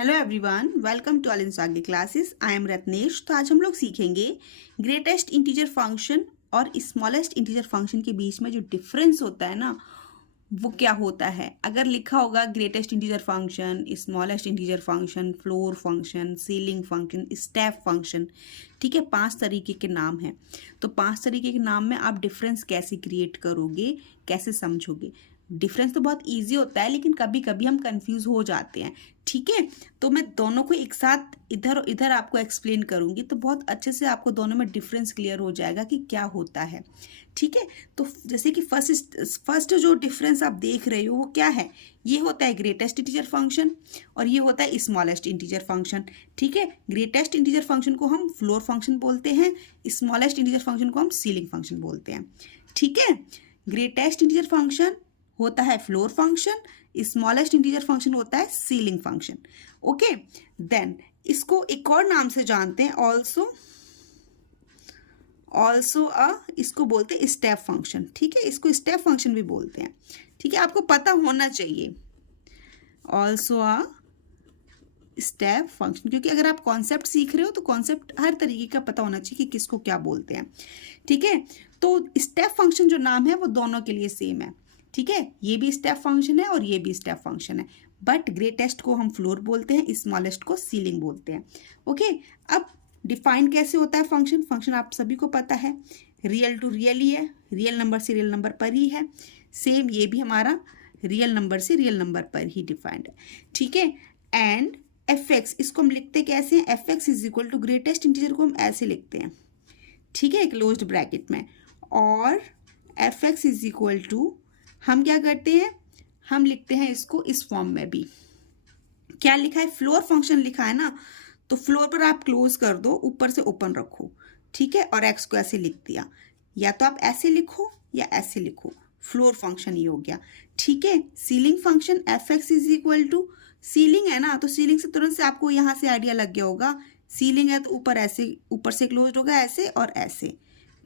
Hello everyone, welcome to all आगे classes. I am Ratnesh. तो आज हम लोग सीखेंगे ग्रेटेस्ट इंटीजर फंक्शन और स्मॉलेस्ट इंटीजर फंक्शन के बीच में जो डिफरेंस होता है ना, वो क्या होता है। अगर लिखा होगा greatest integer function, smallest integer function, floor function, ceiling function, step function, ठीक है, 5 तरीके के नाम हैं। तो 5 तरीके के नाम में आप डिफरेंस कैसे क्रिएट करोगे, कैसे समझोगे। डिफरेंस तो बहुत इजी होता है, लेकिन कभी कभी हम कंफ्यूज हो जाते हैं, ठीक है। तो मैं दोनों को एक साथ इधर और इधर आपको एक्सप्लेन करूंगी, तो बहुत अच्छे से आपको दोनों में डिफरेंस क्लियर हो जाएगा कि क्या होता है, ठीक है। तो जैसे कि फर्स्ट जो डिफरेंस आप देख रहे हो वो क्या है, ये होता है ग्रेटेस्ट इंटीजर फंक्शन और ये होता है स्मॉलेस्ट इंटीजर फंक्शन, ठीक है। ग्रेटेस्ट इंटीजर फंक्शन को हम फ्लोर फंक्शन बोलते हैं, स्मॉलेस्ट इंटीजर फंक्शन को हम सीलिंग फंक्शन बोलते हैं, ठीक है। ग्रेटेस्ट इंटीजर फंक्शन होता है floor function, smallest integer function होता है सीलिंग फंक्शन, ओके। देन इसको एक और नाम से जानते हैं, इसको बोलते हैं स्टेप फंक्शन, ठीक है। इसको स्टेप फंक्शन भी बोलते हैं, ठीक है। आपको पता होना चाहिए ऑल्सो अ स्टेप फंक्शन, क्योंकि अगर आप कॉन्सेप्ट सीख रहे हो तो कॉन्सेप्ट हर तरीके का पता होना चाहिए कि किसको क्या बोलते हैं, ठीक है। तो स्टेप फंक्शन जो नाम है वो दोनों के लिए सेम है, ठीक है। ये भी स्टेप फंक्शन है और ये भी स्टेप फंक्शन है, बट ग्रेटेस्ट को हम फ्लोर बोलते हैं, स्मॉलेस्ट को सीलिंग बोलते हैं, ओके। अब डिफाइन कैसे होता है फंक्शन आप सभी को पता है, रियल टू रियल ही है, रियल नंबर से रियल नंबर पर ही है। सेम ये भी हमारा रियल नंबर से रियल नंबर पर ही डिफाइंड है, ठीक है। एंड एफ एक्स, इसको हम लिखते कैसे हैं, f x is equal to greatest integer को हम ऐसे लिखते हैं, ठीक है, क्लोज्ड ब्रैकेट में। और f x is equal to हम क्या करते हैं, हम लिखते हैं इसको इस फॉर्म में भी। क्या लिखा है, फ्लोर फंक्शन लिखा है ना, तो फ्लोर पर आप क्लोज कर दो, ऊपर से ओपन रखो, ठीक है। और एक्स को ऐसे लिख दिया, या तो आप ऐसे लिखो या ऐसे लिखो, फ्लोर फंक्शन ये हो गया, ठीक है। Ceiling function f x is equal to, ceiling है ना, तो सीलिंग से तुरंत से आपको यहाँ से आइडिया लग गया होगा, सीलिंग है तो ऊपर ऐसे, ऊपर से क्लोज होगा ऐसे और ऐसे,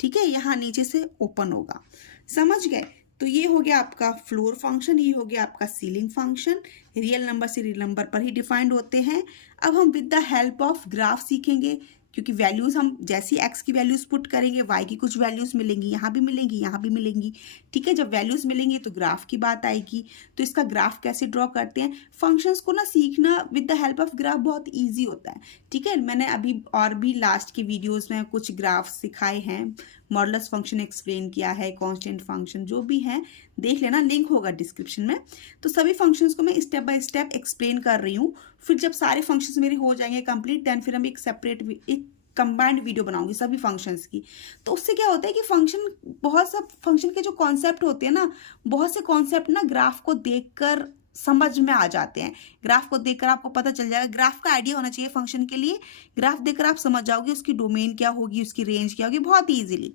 ठीक है। यहाँ नीचे से ओपन होगा, समझ गए। तो ये हो गया आपका फ्लोर फंक्शन, ये हो गया आपका सीलिंग फंक्शन, रियल नंबर से रियल नंबर पर ही डिफाइंड होते हैं। अब हम with the help of graph सीखेंगे, क्योंकि वैल्यूज हम जैसी एक्स की वैल्यूज पुट करेंगे वाई की कुछ वैल्यूज मिलेंगी, यहाँ भी मिलेंगी, यहाँ भी मिलेंगी, ठीक है। जब वैल्यूज मिलेंगी तो ग्राफ की बात आएगी। तो इसका ग्राफ कैसे ड्रॉ करते हैं, फंक्शंस को ना सीखना with the help of graph बहुत ईजी होता है, ठीक है। मैंने अभी और भी लास्ट के वीडियोज में कुछ ग्राफ सिखाए हैं, मॉडुलस फंक्शन एक्सप्लेन किया है, कांस्टेंट फंक्शन जो भी है देख लेना, लिंक होगा डिस्क्रिप्शन में। तो सभी फंक्शंस को मैं स्टेप बाय स्टेप एक्सप्लेन कर रही हूँ। फिर जब सारे फंक्शंस मेरे हो जाएंगे कंप्लीट, देन फिर हम एक सेपरेट एक कंबाइंड वीडियो बनाऊंगी सभी फंक्शंस की। तो उससे क्या होता है कि फंक्शन, बहुत सब फंक्शन के जो कॉन्सेप्ट होते हैं ना, बहुत से कॉन्सेप्ट ना ग्राफ को देखकर समझ में आ जाते हैं। ग्राफ को देखकर आपको पता चल जाएगा, ग्राफ का आइडिया होना चाहिए फंक्शन के लिए। ग्राफ देखकर आप समझ जाओगे उसकी डोमेन क्या होगी, उसकी रेंज क्या होगी, बहुत ईजिली,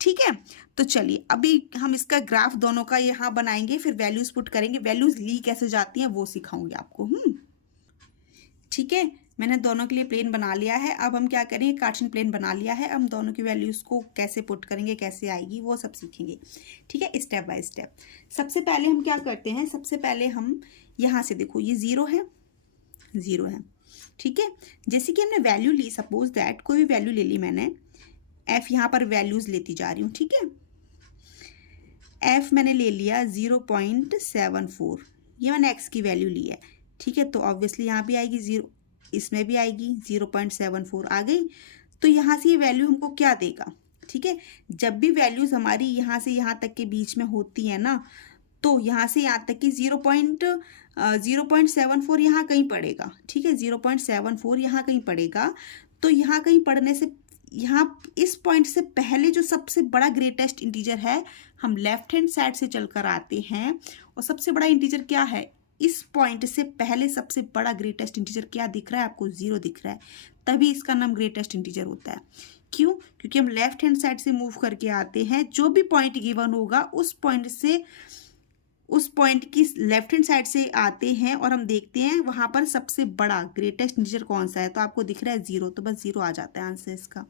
ठीक है। तो चलिए अभी हम इसका ग्राफ दोनों का यहाँ बनाएंगे, फिर वैल्यूज पुट करेंगे, वैल्यूज ली कैसे जाती हैं वो सिखाऊंगी आपको, ठीक है। मैंने दोनों के लिए प्लेन बना लिया है। अब हम क्या करेंगे, कार्टेशियन प्लेन बना लिया है, हम दोनों की वैल्यूज को कैसे पुट करेंगे, कैसे आएगी वो सब सीखेंगे, ठीक है, स्टेप बाय स्टेप। सबसे पहले हम क्या करते हैं, सबसे पहले हम यहाँ से देखो ये जीरो है, ठीक है। जैसे कि हमने वैल्यू ली, सपोज दैट कोई भी वैल्यू ले ली मैंने, एफ यहाँ पर वैल्यूज लेती जा रही हूँ, ठीक है। एफ मैंने ले लिया 0.74, ये मैंने एक्स की वैल्यू ली है, ठीक है। तो ऑब्वियसली यहाँ भी आएगी 0, इसमें भी आएगी 0.74 आ गई। तो यहाँ से ये वैल्यू हमको क्या देगा, ठीक है। जब भी वैल्यूज हमारी यहाँ से यहाँ तक के बीच में होती है ना, तो यहाँ से यहाँ तक की 0.74 यहाँ कहीं पड़ेगा, ठीक है। 0.74 यहाँ कहीं पड़ेगा। तो यहाँ कहीं पड़ने से, यहाँ इस पॉइंट से पहले जो सबसे बड़ा ग्रेटेस्ट इंटीजर है, हम लेफ्ट हैंड साइड से चलकर आते हैं, और सबसे बड़ा इंटीजर क्या है, इस पॉइंट से पहले सबसे बड़ा ग्रेटेस्ट इंटीजर क्या दिख रहा है आपको, 0 दिख रहा है, तभी इसका नाम ग्रेटेस्ट इंटीजर होता है। क्यों, क्योंकि हम लेफ्ट हैंड साइड से मूव करके आते हैं, जो भी पॉइंट गिवन होगा उस पॉइंट की लेफ्ट हैंड साइड से आते हैं, और हम देखते हैं वहां पर सबसे बड़ा ग्रेटेस्ट इंटीजर कौन सा है, तो आपको दिख रहा है 0, तो बस 0 आ जाता है आंसर इसका,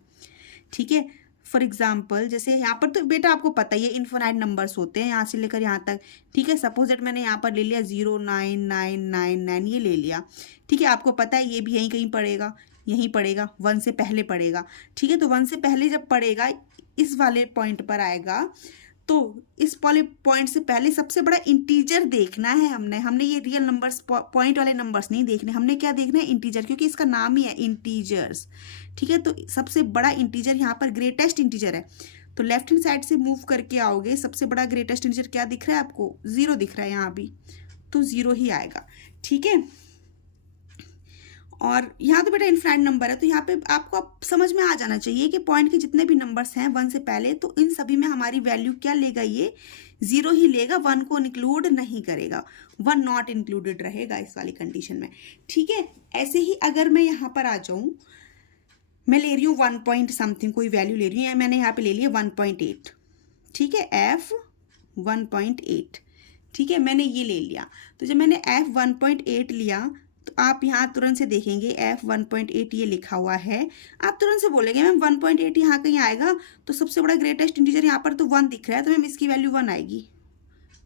ठीक है। फॉर एग्जाम्पल जैसे यहाँ पर तो बेटा आपको पता ही है इन्फिनाइट नंबर्स होते हैं यहाँ से लेकर यहाँ तक, ठीक है। सपोज दैट मैंने यहाँ पर ले लिया 09999 ये ले लिया, ठीक है। आपको पता है ये भी यहीं कहीं पड़ेगा, यहीं पड़ेगा, 1 से पहले पड़ेगा, ठीक है। तो 1 से पहले जब पड़ेगा इस वाले पॉइंट पर आएगा, तो इस वाले पॉइंट से पहले सबसे बड़ा इंटीजर देखना है हमने ये रियल नंबर्स पॉइंट वाले नंबर्स नहीं देखने, हमने क्या देखना है इंटीजर, क्योंकि इसका नाम ही है इंटीजर्स, ठीक है। तो सबसे बड़ा इंटीजर यहाँ पर ग्रेटेस्ट इंटीजर है, तो लेफ्ट हैंड साइड से मूव करके आओगे, सबसे बड़ा ग्रेटेस्ट इंटीजर क्या दिख रहा है आपको, 0 दिख रहा है यहाँ भी, तो 0 ही आएगा, ठीक है। और यहाँ तो बेटा इनफाइनाइट नंबर है, तो यहाँ पे आपको समझ में आ जाना चाहिए कि पॉइंट के जितने भी नंबर्स हैं 1 से पहले, तो इन सभी में हमारी वैल्यू क्या लेगा, ये 0 ही लेगा, 1 को इंक्लूड नहीं करेगा, 1 नॉट इंक्लूडेड रहेगा इस वाली कंडीशन में, ठीक है। ऐसे ही अगर मैं यहाँ पर आ जाऊँ, मैं ले रही हूँ 1 पॉइंट समथिंग कोई वैल्यू ले रही हूँ, मैंने यहाँ पे ले लिया 1.8, ठीक है, f 1.8, ठीक है, मैंने ये ले लिया। तो जब मैंने f 1.8 लिया, तो आप यहाँ तुरंत से देखेंगे f 1.8 ये लिखा हुआ है, आप तुरंत से बोलेंगे मैम 1.8 यहाँ कहीं आएगा, तो सबसे बड़ा ग्रेटेस्ट इंटीजर यहाँ पर तो 1 दिख रहा है, तो मैम इसकी वैल्यू 1 आएगी,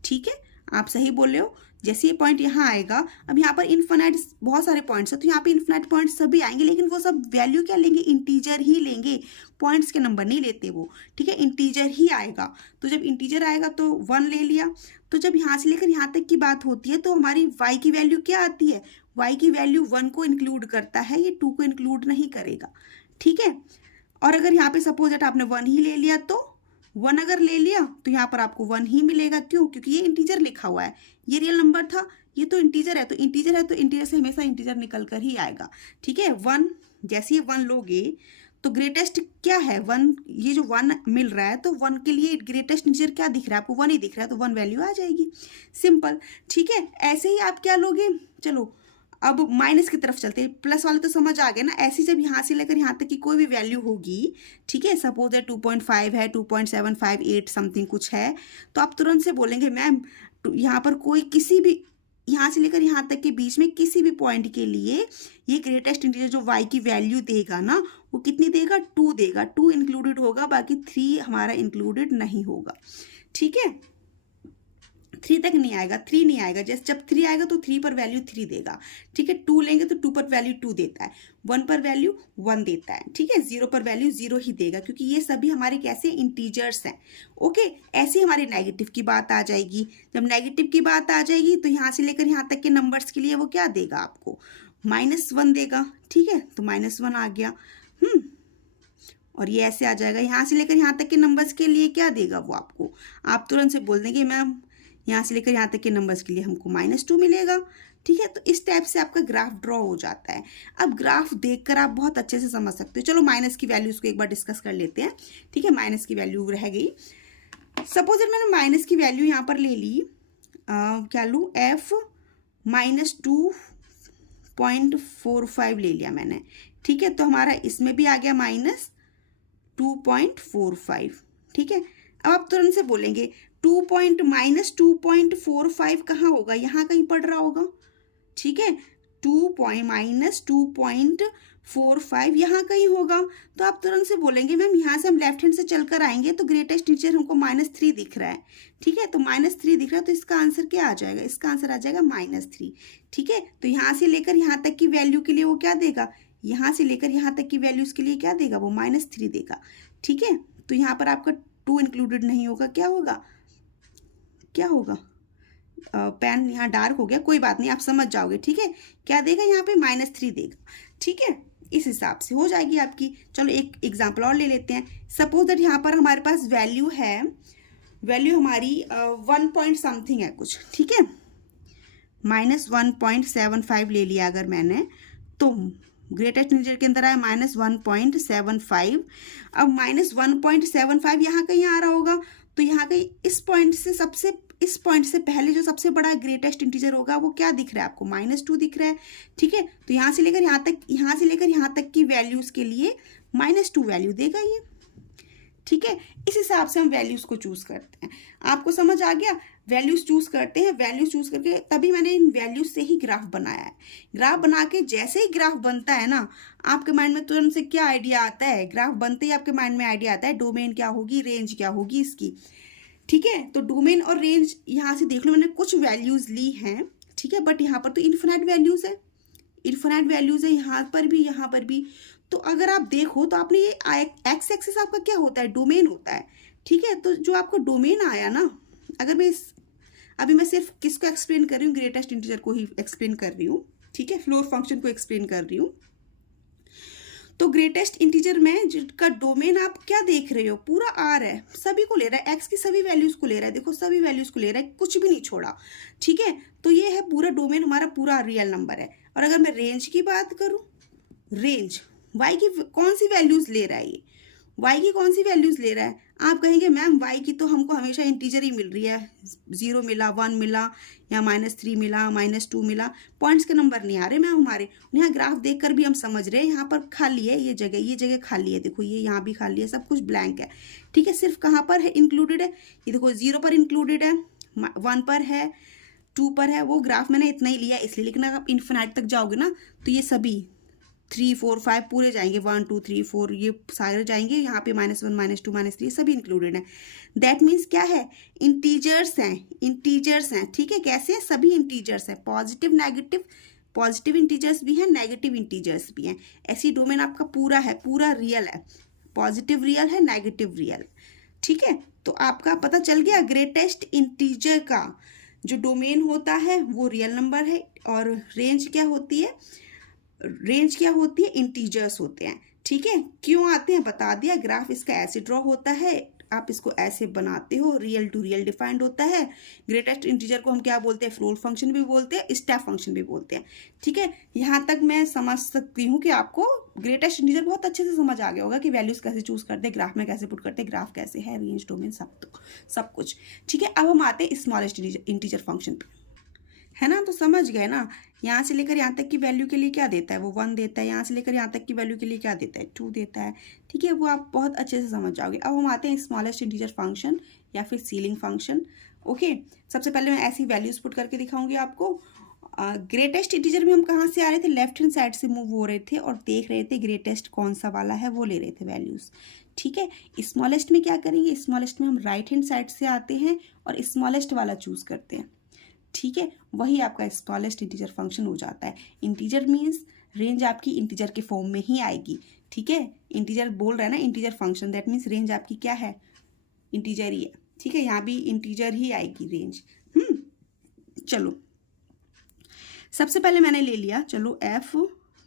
ठीक है। आप सही बोल रहे हो। जैसे ये पॉइंट यहाँ आएगा, अब यहाँ पर इन्फिनाइट बहुत सारे पॉइंट्स हैं, तो यहाँ पे इन्फिनाइट पॉइंट्स सभी आएंगे, लेकिन वो सब वैल्यू क्या लेंगे, इंटीजर ही लेंगे, पॉइंट्स के नंबर नहीं लेते वो, ठीक है, इंटीजर ही आएगा। तो जब इंटीजर आएगा तो 1 ले लिया। तो जब यहाँ से लेकर यहाँ तक की बात होती है, तो हमारी y की वैल्यू क्या आती है, y की वैल्यू 1 को इंक्लूड करता है, ये 2 को इंक्लूड नहीं करेगा, ठीक है। और अगर यहाँ पे सपोज दैट आपने 1 ही ले लिया, तो 1 अगर ले लिया तो यहाँ पर आपको 1 ही मिलेगा, क्यों, क्योंकि ये इंटीजर लिखा हुआ है, ये रियल नंबर था, ये तो इंटीजर है, तो इंटीजर है तो इंटीजर से हमेशा इंटीजर निकल कर ही आएगा, ठीक है। 1 जैसे ही 1 लोगे तो ग्रेटेस्ट क्या है 1, ये जो 1 मिल रहा है, तो 1 के लिए ग्रेटेस्ट इंटीजर क्या दिख रहा है आपको, 1 ही दिख रहा है, तो 1 वैल्यू आ जाएगी, सिंपल, ठीक है। ऐसे ही आप क्या लोगे, चलो अब माइनस की तरफ चलते हैं, प्लस वाले तो समझ आ गए ना। ऐसी जब यहाँ से लेकर यहाँ तक की कोई भी वैल्यू होगी, ठीक है, सपोज है 2.5 है, 2.758 समथिंग कुछ है, तो आप तुरंत से बोलेंगे मैम यहाँ पर कोई किसी भी यहाँ से लेकर यहाँ तक के बीच में किसी भी पॉइंट के लिए ये ग्रेटेस्ट इंटीजर जो y की वैल्यू देगा ना, वो कितनी देगा, 2 देगा, 2 इंक्लूडेड होगा, बाकी 3 हमारा इंक्लूडेड नहीं होगा, ठीक है। 3 तक नहीं आएगा, 3 नहीं आएगा, जैसे जब 3 आएगा तो 3 पर वैल्यू 3 देगा, ठीक है। 2 लेंगे तो 2 पर वैल्यू 2 देता है, 1 पर वैल्यू 1 देता है, ठीक है। 0 पर वैल्यू 0 ही देगा, क्योंकि ये सभी हमारे कैसे इंटीजर्स हैं, ओके। ऐसे हमारी नेगेटिव की बात आ जाएगी। जब नेगेटिव की बात आ जाएगी तो यहाँ से लेकर यहाँ तक के नंबर्स के लिए वो क्या देगा आपको, -1 देगा, ठीक है। तो -1 आ गया, और ये ऐसे आ जाएगा। यहाँ से लेकर यहाँ तक के नंबर्स के लिए क्या देगा वो आपको, आप तुरंत से बोल देंगे मैम यहाँ से लेकर यहाँ तक के नंबर्स के लिए हमको -2 मिलेगा, ठीक है। तो इस टाइप से आपका ग्राफ ड्रॉ हो जाता है। अब ग्राफ देखकर आप बहुत अच्छे से समझ सकते हो। चलो माइनस की वैल्यूज को एक बार डिस्कस कर लेते हैं, ठीक है। माइनस की वैल्यू रह गई, सपोज मैंने माइनस की वैल्यू यहाँ पर ले ली, क्या लूँ, f -2.45 ले लिया मैंने, ठीक है। तो हमारा इसमें भी आ गया -2.45, ठीक है। अब आप तुरंत से बोलेंगे -2.45 कहाँ होगा, यहाँ कहीं पड़ रहा होगा, ठीक है। -2.45 यहाँ कहीं होगा, तो आप तुरंत से बोलेंगे मैम यहाँ से हम लेफ्ट हैंड से चलकर आएंगे तो ग्रेटेस्ट टीचर हमको -3 दिख रहा है, ठीक है। तो -3 दिख रहा है, तो इसका आंसर क्या आ जाएगा, इसका आंसर आ जाएगा -3, ठीक है। तो यहाँ से लेकर यहाँ तक की वैल्यू के लिए वो क्या देगा, यहाँ से लेकर यहाँ तक की वैल्यूज के लिए क्या देगा, वो -3 देगा, ठीक है। तो यहाँ पर आपका 2 इंक्लूडेड नहीं होगा, क्या होगा, क्या होगा, पेन यहाँ डार्क हो गया, कोई बात नहीं, आप समझ जाओगे, ठीक है। क्या देगा यहाँ पे, -3 देगा, ठीक है। इस हिसाब से हो जाएगी आपकी। चलो एक एग्जांपल और ले लेते हैं। सपोज दैट यहाँ पर हमारे पास वैल्यू है, वैल्यू हमारी 1 पॉइंट समथिंग है कुछ, ठीक है, -1.75 ले लिया अगर मैंने, तो ग्रेटेस्ट इंटीजर के अंदर आया -1.75। अब -1.75 यहाँ कहीं आ रहा होगा, तो यहाँ कहीं इस पॉइंट से पहले जो सबसे बड़ा ग्रेटेस्ट इंटीजर होगा वो क्या दिख रहा है आपको, -2 दिख रहा है, ठीक है। तो यहाँ से लेकर यहाँ तक की वैल्यूज के लिए -2 वैल्यू देगा ये, ठीक है, इस हिसाब से हम वैल्यूज को चूज करते हैं। आपको समझ आ गया? वैल्यूज चूज करते हैं, वैल्यूज चूज करके तभी मैंने इन वैल्यूज से ही ग्राफ बनाया है। ग्राफ बना के जैसे ही ग्राफ बनता है ना, आपके माइंड में तुरंत से क्या आइडिया आता है? ग्राफ बनते ही आपके माइंड में आइडिया आता है डोमेन क्या होगी, रेंज क्या होगी इसकी। ठीक है, तो डोमेन और रेंज यहाँ से देख लो, मैंने कुछ वैल्यूज ली हैं, ठीक है, बट यहाँ पर तो इन्फिनाइट वैल्यूज है, इन्फिनाइट वैल्यूज है यहाँ पर भी, यहाँ पर भी। तो अगर आप देखो तो आपने ये एक्स एक्सिस आपका क्या होता है? डोमेन होता है। ठीक है, तो जो आपको डोमेन आया ना, अगर मैं अभी मैं सिर्फ किसको एक्सप्लेन कर रही हूँ? ग्रेटेस्ट इंटीजर को ही एक्सप्लेन कर रही हूँ। ठीक है, फ्लोर फंक्शन को एक्सप्लेन कर रही हूँ। तो ग्रेटेस्ट इंटीजर में जिसका डोमेन आप क्या देख रहे हो? पूरा आर है, सभी को ले रहा है, एक्स की सभी वैल्यूज को ले रहा है। देखो सभी वैल्यूज को ले रहा है, कुछ भी नहीं छोड़ा। ठीक है, तो ये है पूरा डोमेन, हमारा पूरा रियल नंबर है। और अगर मैं रेंज की बात करूं, रेंज वाई की कौन सी वैल्यूज ले रहा है? ये वाई की कौन सी वैल्यूज ले रहा है? आप कहेंगे मैम वाई की तो हमको हमेशा इंटीजर ही मिल रही है, 0 मिला, 1 मिला, या -3 मिला, -2 मिला, पॉइंट्स के नंबर नहीं आ रहे मैम हमारे। यहाँ ग्राफ देखकर भी हम समझ रहे हैं यहाँ पर खाली है, ये जगह खाली है। देखो ये यहाँ भी खाली है, सब कुछ ब्लैंक है। ठीक है, सिर्फ कहाँ पर है इंक्लूडेड है? ये देखो 0 पर इंक्लूडेड है, 1 पर है, 2 पर है। वो ग्राफ मैंने इतना ही लिया इसलिए, लेकिन अगर आप इन्फिनाइट तक जाओगे ना तो ये सभी 3, 4, 5 पूरे जाएंगे, 1, 2, 3, 4 ये सारे जाएंगे। यहाँ पे -1, -2, -3 सभी इंक्लूडेड है। दैट मीन्स क्या है? इंटीजर्स हैं, इंटीजर्स हैं। ठीक है, कैसे? सभी इंटीजर्स हैं, पॉजिटिव नेगेटिव, पॉजिटिव इंटीजर्स भी हैं, नेगेटिव इंटीजर्स भी हैं। ऐसी डोमेन आपका पूरा है, पूरा रियल है, पॉजिटिव रियल है, नेगेटिव रियल। ठीक है, तो आपका पता चल गया ग्रेटेस्ट इंटीजर का जो डोमेन होता है वो रियल नंबर है, और रेंज क्या होती है? रेंज क्या होती है? इंटीजर्स होते हैं। ठीक है, क्यों आते हैं बता दिया। ग्राफ इसका ऐसे ड्रॉ होता है, आप इसको ऐसे बनाते हो, रियल टू रियल डिफाइंड होता है। ग्रेटेस्ट इंटीजर को हम क्या बोलते हैं? फ्लोर फंक्शन भी बोलते हैं, स्टेप फंक्शन भी बोलते हैं। ठीक है, यहाँ तक मैं समझ सकती हूँ कि आपको ग्रेटेस्ट इंटीजर बहुत अच्छे से समझ आ गया होगा कि वैल्यूज कैसे चूज करते हैं, ग्राफ में कैसे पुट करते हैं, ग्राफ कैसे है, रेंज, डोमेन, सब कुछ। ठीक है, अब हम आते हैं स्मॉलेस्ट इंटीजर फंक्शन पे, है ना। तो समझ गए ना, यहाँ से लेकर यहाँ तक की वैल्यू के लिए क्या देता है? वो 1 देता है। यहाँ से लेकर यहाँ तक की वैल्यू के लिए क्या देता है? 2 देता है। ठीक है, वो आप बहुत अच्छे से समझ जाओगे। अब हम आते हैं स्मॉलेस्ट इंटीजर फंक्शन या फिर सीलिंग फंक्शन। ओके, सबसे पहले मैं ऐसी वैल्यूज पुट करके दिखाऊंगी आपको। ग्रेटेस्ट इंटीजर में हम कहाँ से आ रहे थे? लेफ्ट हैंड साइड से मूव हो रहे थे और देख रहे थे ग्रेटेस्ट कौन सा वाला है, वो ले रहे थे वैल्यूज। ठीक है, स्मॉलेस्ट में क्या करेंगे? स्मॉलेस्ट में हम राइट हैंड साइड से आते हैं और स्मॉलेस्ट वाला चूज करते हैं। ठीक है, वही आपका स्मॉलेस्ट इंटीजर फंक्शन हो जाता है। इंटीजर मीन्स रेंज आपकी इंटीजर के फॉर्म में ही आएगी। ठीक है, इंटीजर बोल रहा है ना, integer function, that means range आपकी क्या है? इंटीजर ही है। ठीक है, यहाँ भी इंटीजर ही आएगी रेंज। चलो सबसे पहले मैंने ले लिया, चलो f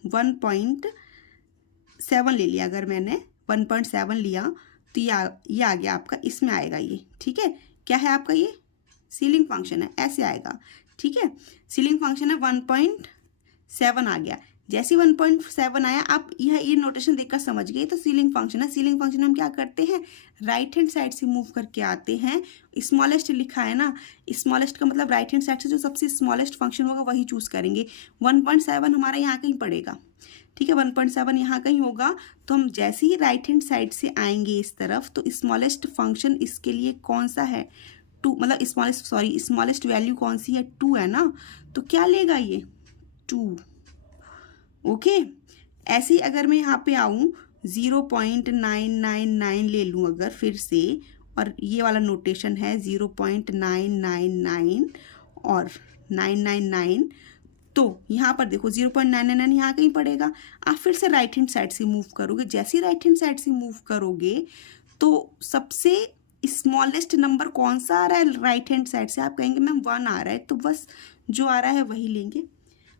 1.7 ले लिया। अगर मैंने 1.7 लिया तो ये आ गया आपका, इसमें आएगा ये। ठीक है, क्या है आपका? ये सीलिंग फंक्शन है, ऐसे आएगा। ठीक है, सीलिंग फंक्शन है, 1.7 आ गया। जैसे 1.7 आया, आप ये नोटेशन देखकर समझ गए, तो सीलिंग फंक्शन है। सीलिंग फंक्शन में हम क्या करते हैं? राइट हैंड साइड से मूव करके आते हैं। स्मॉलेस्ट लिखा है ना, स्मॉलेस्ट का मतलब राइट हैंड साइड से जो सबसे स्मॉलेस्ट फंक्शन होगा वही चूज करेंगे। 1.7 हमारा यहाँ कहीं पड़ेगा। ठीक है, 1.7 यहाँ कहीं होगा, तो हम जैसे ही राइट हैंड साइड से आएंगे इस तरफ, तो स्मॉलेस्ट फंक्शन इसके लिए कौन सा है? 2, मतलब स्मॉलेस्ट वैल्यू कौन सी है? 2 है ना, तो क्या लेगा ये? 2। ओके, ऐसे ही अगर मैं यहाँ पे आऊँ 0.999 ले लूँ अगर फिर से, और ये वाला नोटेशन है 0.999 और 999, तो यहाँ पर देखो 0.999 यहाँ कहीं पड़ेगा। आप फिर से राइट हैंड साइड से मूव करोगे। जैसे ही राइट हैंड साइड से मूव करोगे तो सबसे स्मॉलेस्ट नंबर कौन सा आ रहा है राइट हैंड साइड से? आप कहेंगे मैम 1 आ रहा है, तो बस जो आ रहा है वही लेंगे।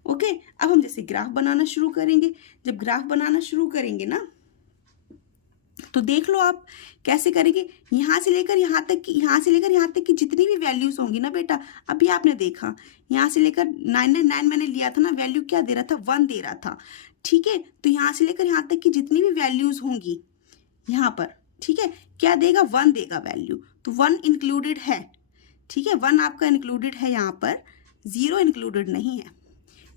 ओके, अब हम जैसे ग्राफ बनाना शुरू करेंगे। जब ग्राफ बनाना शुरू करेंगे ना, तो देख लो आप कैसे करेंगे। यहाँ से लेकर यहाँ तक की जितनी भी वैल्यूज होंगी ना बेटा, अभी आपने देखा यहाँ से लेकर 999 मैंने लिया था ना, वैल्यू क्या दे रहा था? 1 दे रहा था। ठीक है, तो यहाँ से लेकर यहाँ तक की जितनी भी वैल्यूज होंगी यहाँ पर, ठीक है, क्या देगा? 1 देगा वैल्यू, तो 1 इंक्लूडेड है। ठीक है, 1 आपका इंक्लूडेड है, यहाँ पर 0 इंक्लूडेड नहीं है।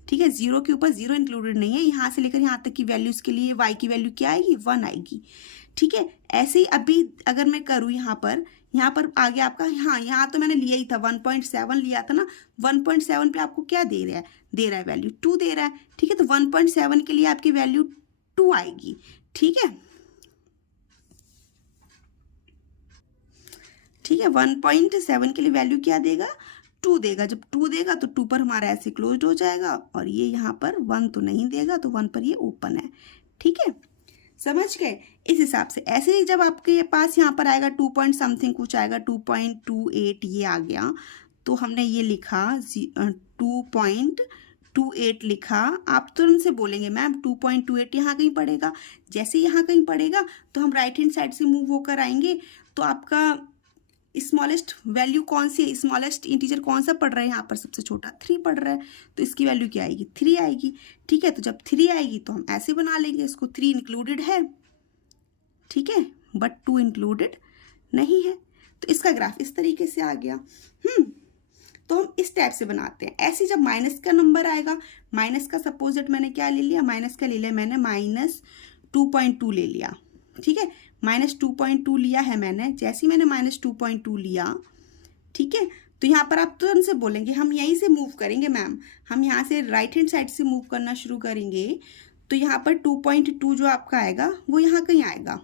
ठीक है, 0 के ऊपर 0 इंक्लूडेड नहीं है। यहाँ से लेकर यहाँ तक की वैल्यूज के लिए y की वैल्यू क्या आएगी? 1 आएगी। ठीक है। ऐसे ही अभी अगर मैं करूँ यहाँ पर आगे आपका, हाँ यहाँ तो मैंने लिया ही था 1.7 लिया था ना, 1.7 पे आपको क्या दे रहा है वैल्यू 2 दे रहा है, ठीक है। तो 1.7 के लिए आपकी वैल्यू 2 आएगी, ठीक है। ठीक है, 1.7 के लिए वैल्यू क्या देगा, 2 देगा। जब 2 देगा तो 2 पर हमारा ऐसे क्लोज हो जाएगा, और ये यहाँ पर 1 तो नहीं देगा, तो 1 पर ये ओपन है, ठीक है। समझ गए। इस हिसाब से ऐसे ही जब आपके पास यहाँ पर आएगा 2 पॉइंट समथिंग कुछ आएगा, 2.28 ये आ गया, तो हमने ये लिखा 2.28 लिखा। आप तुरंत से बोलेंगे मैम 2.28 यहाँ कहीं पड़ेगा। जैसे यहाँ कहीं पड़ेगा तो हम राइट हैंड साइड से मूव होकर आएंगे, तो आपका स्मॉलेस्ट वैल्यू कौन सी है, स्मॉलेस्ट इंटीजर कौन सा पड़ रहा है यहाँ पर, सबसे छोटा 3 पड़ रहा है, तो इसकी वैल्यू क्या आएगी, 3 आएगी, ठीक है। तो जब 3 आएगी तो हम ऐसे बना लेंगे इसको, 3 इंक्लूडेड है, ठीक है, बट 2 इंक्लूडेड नहीं है, तो इसका ग्राफ इस तरीके से आ गया। तो हम इस टाइप से बनाते हैं। ऐसे जब माइनस का नंबर आएगा, माइनस का सपोज दैट मैंने क्या ले लिया, माइनस का ले लिया मैंने -2.2 ले लिया, ठीक है। -2.2 लिया है मैंने। जैसे ही मैंने -2.2 लिया, ठीक है, तो यहाँ पर आप तुरंत से बोलेंगे हम यहीं से मूव करेंगे मैम, हम यहाँ से राइट हैंड साइड से मूव करना शुरू करेंगे, तो यहाँ पर 2.2 जो आपका आएगा वो यहाँ कहीं आएगा।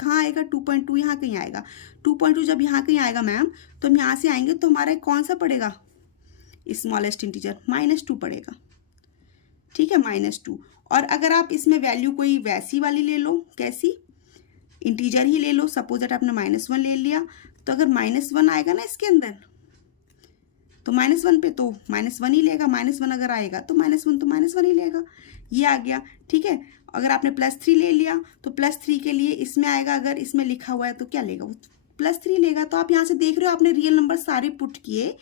कहाँ आएगा, 2.2 यहाँ कहीं आएगा। 2.2 जब यहाँ कहीं आएगा मैम, तो हम यहाँ से आएंगे तो हमारा कौन सा पड़ेगा, स्मॉलेस्ट इंटीजर -2 पड़ेगा, ठीक है, -2। और अगर आप इसमें वैल्यू कोई वैसी वाली ले लो, कैसी, इंटीजर ही ले लो, सपोज दैट आपने -1 ले लिया, तो अगर -1 आएगा ना इसके अंदर, तो -1 पे तो -1 ही लेगा, -1 अगर आएगा तो -1 तो -1 ही लेगा, ये आ गया, ठीक है। अगर आपने +3 ले लिया तो +3 के लिए इसमें आएगा, अगर इसमें लिखा हुआ है तो क्या लेगा, वो +3 लेगा। तो आप यहाँ से देख रहे हो आपने रियल नंबर सारे पुट किए,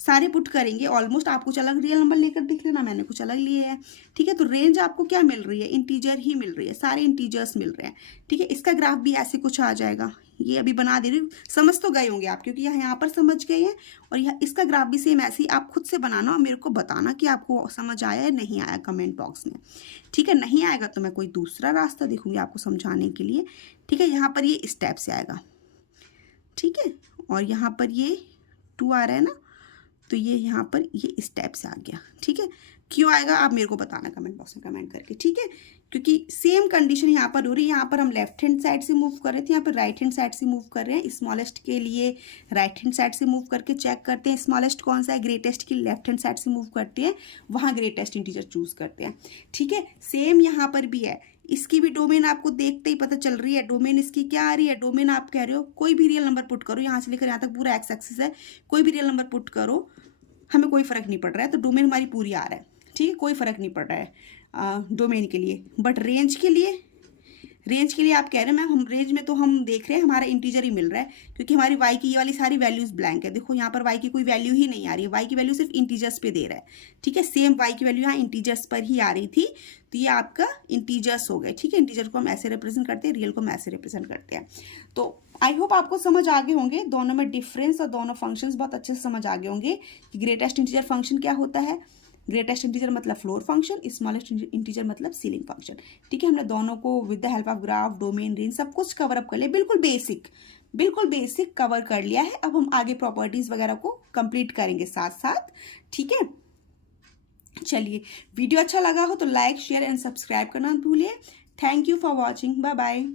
सारे पुट करेंगे ऑलमोस्ट, आप कुछ अलग रियल नंबर लेकर देख लेना, मैंने कुछ अलग लिए हैं, ठीक है। तो रेंज आपको क्या मिल रही है, इंटीजर ही मिल रही है, सारे इंटीजर्स मिल रहे हैं, ठीक है। इसका ग्राफ भी ऐसे कुछ आ जाएगा, ये अभी बना दे रही हूँ, समझ तो गए होंगे आप, क्योंकि यहाँ पर समझ गए हैं, और यह इसका ग्राफ भी सेम ऐसे ही आप खुद से बनाना और मेरे को बताना कि आपको समझ आया या नहीं आया कमेंट बॉक्स में, ठीक है। नहीं आएगा तो मैं कोई दूसरा रास्ता देखूंगी आपको समझाने के लिए, ठीक है। यहाँ पर ये स्टेप से आएगा, ठीक है, और यहाँ पर ये 2 आ रहा है ना, तो ये यहाँ पर ये स्टेप से आ गया, ठीक है। क्यों आएगा आप मेरे को बताना कमेंट बॉक्स में कमेंट करके, ठीक है। क्योंकि सेम कंडीशन यहाँ पर हो रही है, यहाँ पर हम लेफ्ट हैंड साइड से मूव कर रहे थे, यहाँ पर राइट हैंड साइड से मूव कर रहे हैं। स्मॉलेस्ट के लिए राइट हैंड साइड से मूव करके चेक करते हैं स्मॉलेस्ट कौन सा है, ग्रेटेस्ट की लेफ्ट हैंड साइड से मूव करते हैं, वहाँ ग्रेटेस्ट इंटीजर चूज करते हैं, ठीक है। सेम यहाँ पर भी है, इसकी भी डोमेन आपको देखते ही पता चल रही है, डोमेन इसकी क्या आ रही है, डोमेन आप कह रहे हो कोई भी रियल नंबर पुट करो, यहाँ से लेकर यहाँ तक पूरा एक्स एक्सिस है, कोई भी रियल नंबर पुट करो, हमें कोई फ़र्क नहीं पड़ रहा है, तो डोमेन हमारी पूरी आ रहा है, ठीक है, कोई फ़र्क नहीं पड़ रहा है डोमेन के लिए। बट रेंज के लिए आप कह रहे हैं मैम हम रेंज में तो हम देख रहे हैं हमारा इंटीजर ही मिल रहा है, क्योंकि हमारी वाई की ये वाली सारी वैल्यूज़ ब्लैंक है। देखो यहाँ पर वाई की कोई वैल्यू ही नहीं आ रही है, वाई की वैल्यू सिर्फ इंटीजर्स पे दे रहा है, ठीक है। सेम वाई की वैल्यू यहाँ इंटीजर्स पर ही आ रही थी, तो ये आपका इंटीजर्स हो गए, ठीक है। इंटीजर को हम ऐसे रिप्रेजेंट करते हैं, रियल को हम ऐसे रिप्रेजेंट करते हैं। तो आई होप आपको समझ आ गए होंगे, दोनों में डिफरेंस और दोनों फंक्शंस बहुत अच्छे से समझ आ गए होंगे कि ग्रेटेस्ट इंटीजर फंक्शन क्या होता है, ग्रेटेस्ट इंटीजर मतलब फ्लोर फंक्शन, स्मॉलेस्ट इंटीजर मतलब सीलिंग फंक्शन, ठीक है। हमने दोनों को with the help of graph, domain, range सब कुछ कवर अप कर लिया, बिल्कुल बेसिक कवर कर लिया है। अब हम आगे प्रॉपर्टीज वगैरह को कंप्लीट करेंगे साथ साथ, ठीक है। चलिए, वीडियो अच्छा लगा हो तो लाइक, शेयर एंड सब्सक्राइब करना मत भूलिए। Thank you for watching, bye bye.